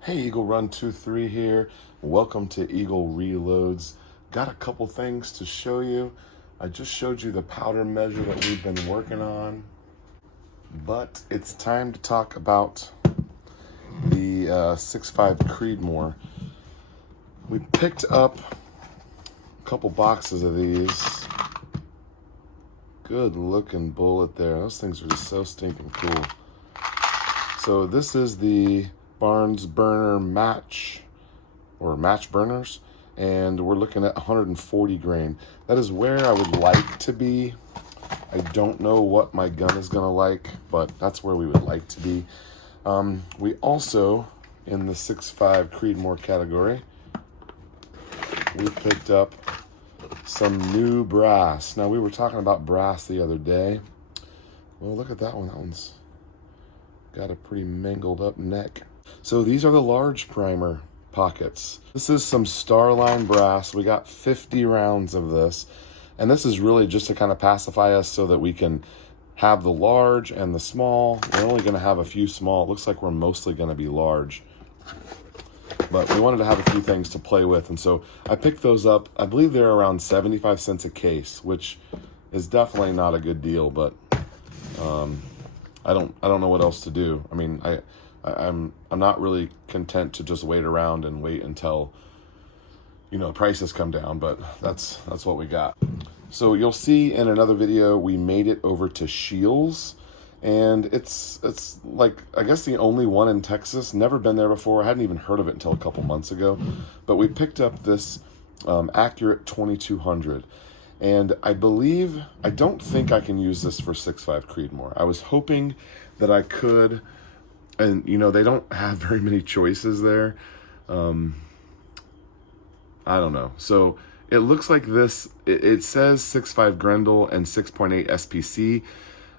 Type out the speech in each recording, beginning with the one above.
Hey, Eagle Run 23 here. Welcome to Eagle Reloads. Got a couple things to show you. I just showed you the powder measure that we've been working on, but it's time to talk about the 6.5 Creedmoor. We picked up a couple boxes of these. Good looking bullet there. Those things are just so stinking cool. So this is the Barnes burner match burners, and we're looking at 140 grain. That is where I would like to be. I don't know what my gun is gonna like, but that's where we would like to be. We also, in the 6.5 Creedmoor category, we picked up some new brass. Now, we were talking about brass the other day. Well, look at that one. That one's got a pretty mangled up neck. So these are the large primer pockets. This is some Starline brass. We got 50 rounds of this. And this is really just to kind of pacify us so that we can have the large and the small. We're only going to have a few small. It looks like we're mostly going to be large. But we wanted to have a few things to play with. And so I picked those up. I believe they're around 75 cents a case, which is definitely not a good deal, but I don't know what else to do. I mean, I'm not really content to just wait around and wait until, you know, prices come down, but that's what we got. So you'll see in another video, we made it over to Shields, and it's like, I guess the only one in Texas. Never been there before. I hadn't even heard of it until a couple months ago, but we picked up this Accurate 2200. And I don't think I can use this for 6.5 Creedmoor. I was hoping that I could, and you know, they don't have very many choices there. I don't know. So it looks like this, it says 6.5 Grendel and 6.8 SPC,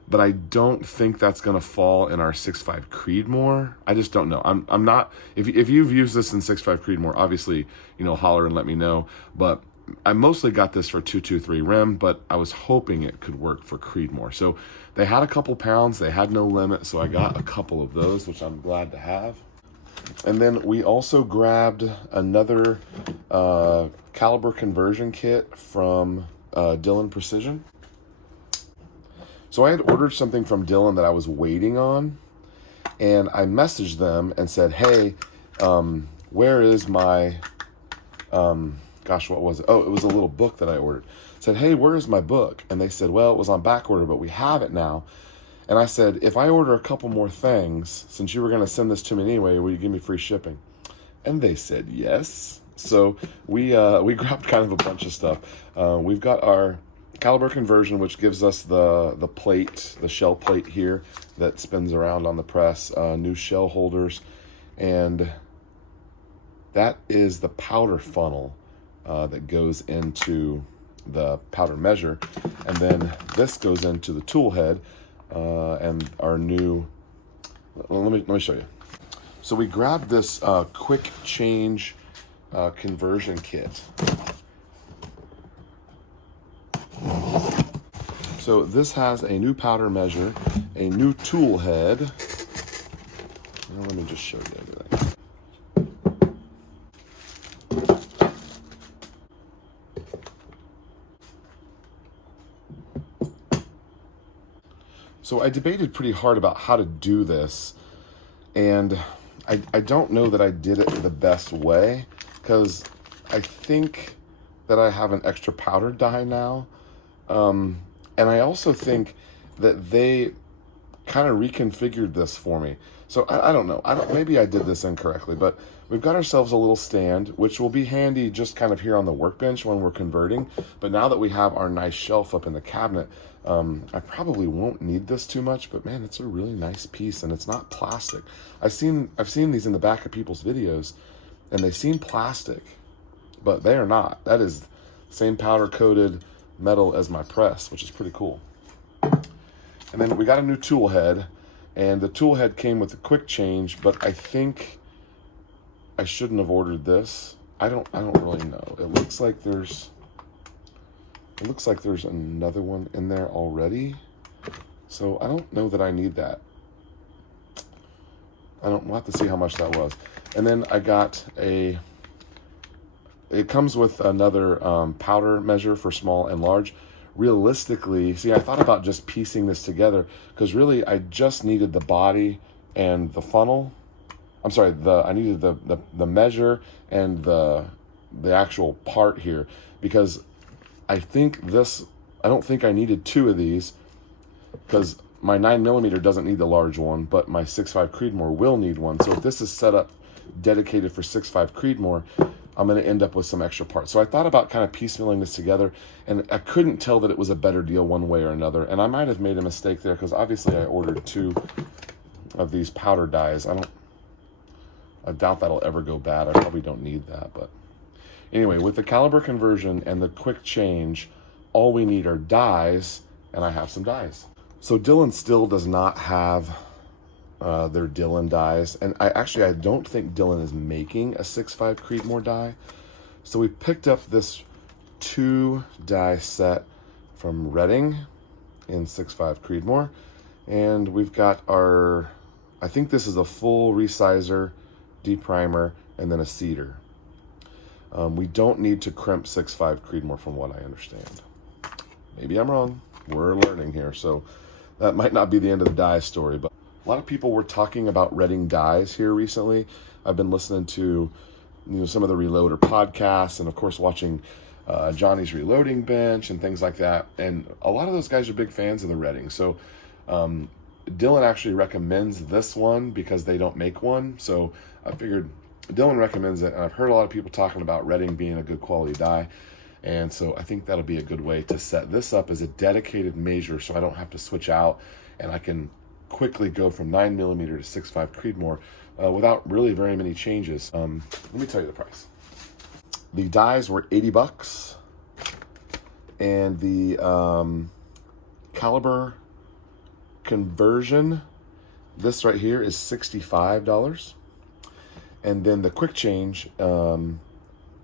but I don't think that's gonna fall in our 6.5 Creedmoor. I just don't know. I'm not, if you've used this in 6.5 Creedmoor, obviously, you know, holler and let me know, but I mostly got this for 223 rim, but I was hoping it could work for Creedmoor. So they had a couple pounds, they had no limit, so I got a couple of those, which I'm glad to have. And then we also grabbed another caliber conversion kit from Dillon Precision. So I had ordered something from Dillon that I was waiting on, and I messaged them and said, hey, where is my... gosh, what was it? Oh, it was a little book that I ordered. Said, hey, where is my book? And they said, well, it was on back order, but we have it now. And I said, if I order a couple more things, since you were going to send this to me anyway, will you give me free shipping? And they said yes. So we grabbed kind of a bunch of stuff. We've got our caliber conversion, which gives us the plate, the shell plate here that spins around on the press, new shell holders, and that is the powder funnel that goes into the powder measure, and then this goes into the tool head and our new, well, let me show you. So we grabbed this quick change conversion kit. So this has a new powder measure, a new tool head. Now let me just show you everything. So I debated pretty hard about how to do this, and I don't know that I did it the best way, because I think that I have an extra powder dye now, and I also think that they kind of reconfigured this for me. So I don't know. Maybe I did this incorrectly, but we've got ourselves a little stand, which will be handy just kind of here on the workbench when we're converting. But now that we have our nice shelf up in the cabinet, I probably won't need this too much, but man, it's a really nice piece, and it's not plastic. I've seen these in the back of people's videos, and they seem plastic, but they are not. That is the same powder coated metal as my press, which is pretty cool. And then we got a new tool head, and the tool head came with a quick change, but I think I shouldn't have ordered this. I don't really know. It looks like there's another one in there already. So I don't know that I need that. we'll have to see how much that was. And then I got it comes with another powder measure for small and large. Realistically, see, I thought about just piecing this together because really I just needed the body and the funnel. I'm sorry, I needed the measure and the actual part here, because I don't think I needed 2 of these, because my 9mm doesn't need the large one, but my 6.5 Creedmoor will need one. So if this is set up dedicated for 6.5 Creedmoor, I'm going to end up with some extra parts. So I thought about kind of piecemealing this together, and I couldn't tell that it was a better deal one way or another. And I might have made a mistake there, because obviously I ordered 2 of these powder dyes. I doubt that'll ever go bad. I probably don't need that. But anyway, with the caliber conversion and the quick change, all we need are dyes, and I have some dyes. So Dillon still does not have their Dillon dyes, and I don't think Dillon is making a 6.5 Creedmoor dye. So we picked up this 2 dye set from Redding in 6.5 Creedmoor, and we've got I think this is a full resizer, deprimer, and then a cedar. We don't need to crimp 6.5 Creedmoor from what I understand. Maybe I'm wrong. We're learning here, so that might not be the end of the dye story, but a lot of people were talking about Redding dyes here recently. I've been listening to some of the Reloader podcasts, and of course watching Johnny's Reloading Bench and things like that. And a lot of those guys are big fans of the Redding. So Dillon actually recommends this one because they don't make one. So I figured Dillon recommends it, and I've heard a lot of people talking about Redding being a good quality dye. And so I think that'll be a good way to set this up as a dedicated measure, so I don't have to switch out, and I can quickly go from 9mm to 6.5 Creedmoor without really very many changes. Let me tell you the price. The dyes were $80, and the caliber conversion, this right here, is $65. And then the quick change,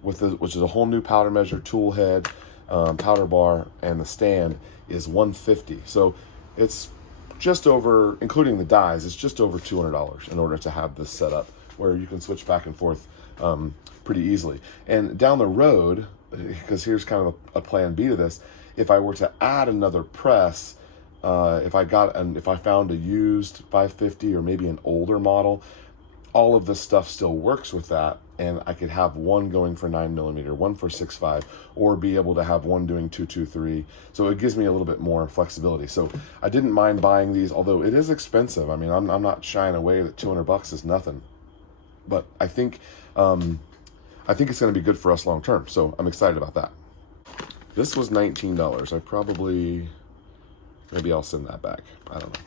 which is a whole new powder measure, tool head, powder bar, and the stand, is $150. So it's just over, including the dyes, it's just over $200 in order to have this set up where you can switch back and forth pretty easily. And down the road, because here's kind of a plan B to this, if I were to add another press, if I found a used 550 or maybe an older model, all of this stuff still works with that, and I could have one going for 9mm, one for 6.5, or be able to have one doing 223. So it gives me a little bit more flexibility. So I didn't mind buying these, although it is expensive. I mean, I'm not shying away that $200 is nothing, but I think it's going to be good for us long term. So I'm excited about that. This was $19. Maybe I'll send that back. I don't know.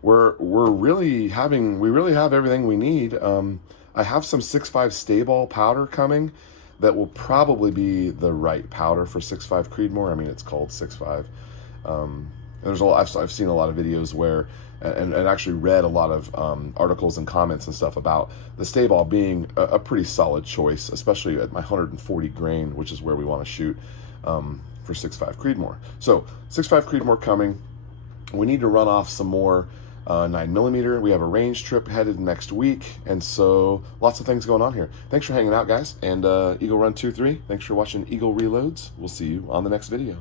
We really have everything we need. I have some 6.5 Stay-Ball powder coming that will probably be the right powder for 6.5 Creedmoor. I mean, it's called 6.5. And there's I've seen a lot of videos where, and actually read a lot of articles and comments and stuff about the Stay-Ball being a pretty solid choice, especially at my 140 grain, which is where we want to shoot for 6.5 Creedmoor. So 6.5 Creedmoor coming. We need to run off some more 9mm. We have a range trip headed next week, and so lots of things going on here. Thanks for hanging out, guys, and Eagle Run 23. Thanks for watching Eagle Reloads. We'll see you on the next video.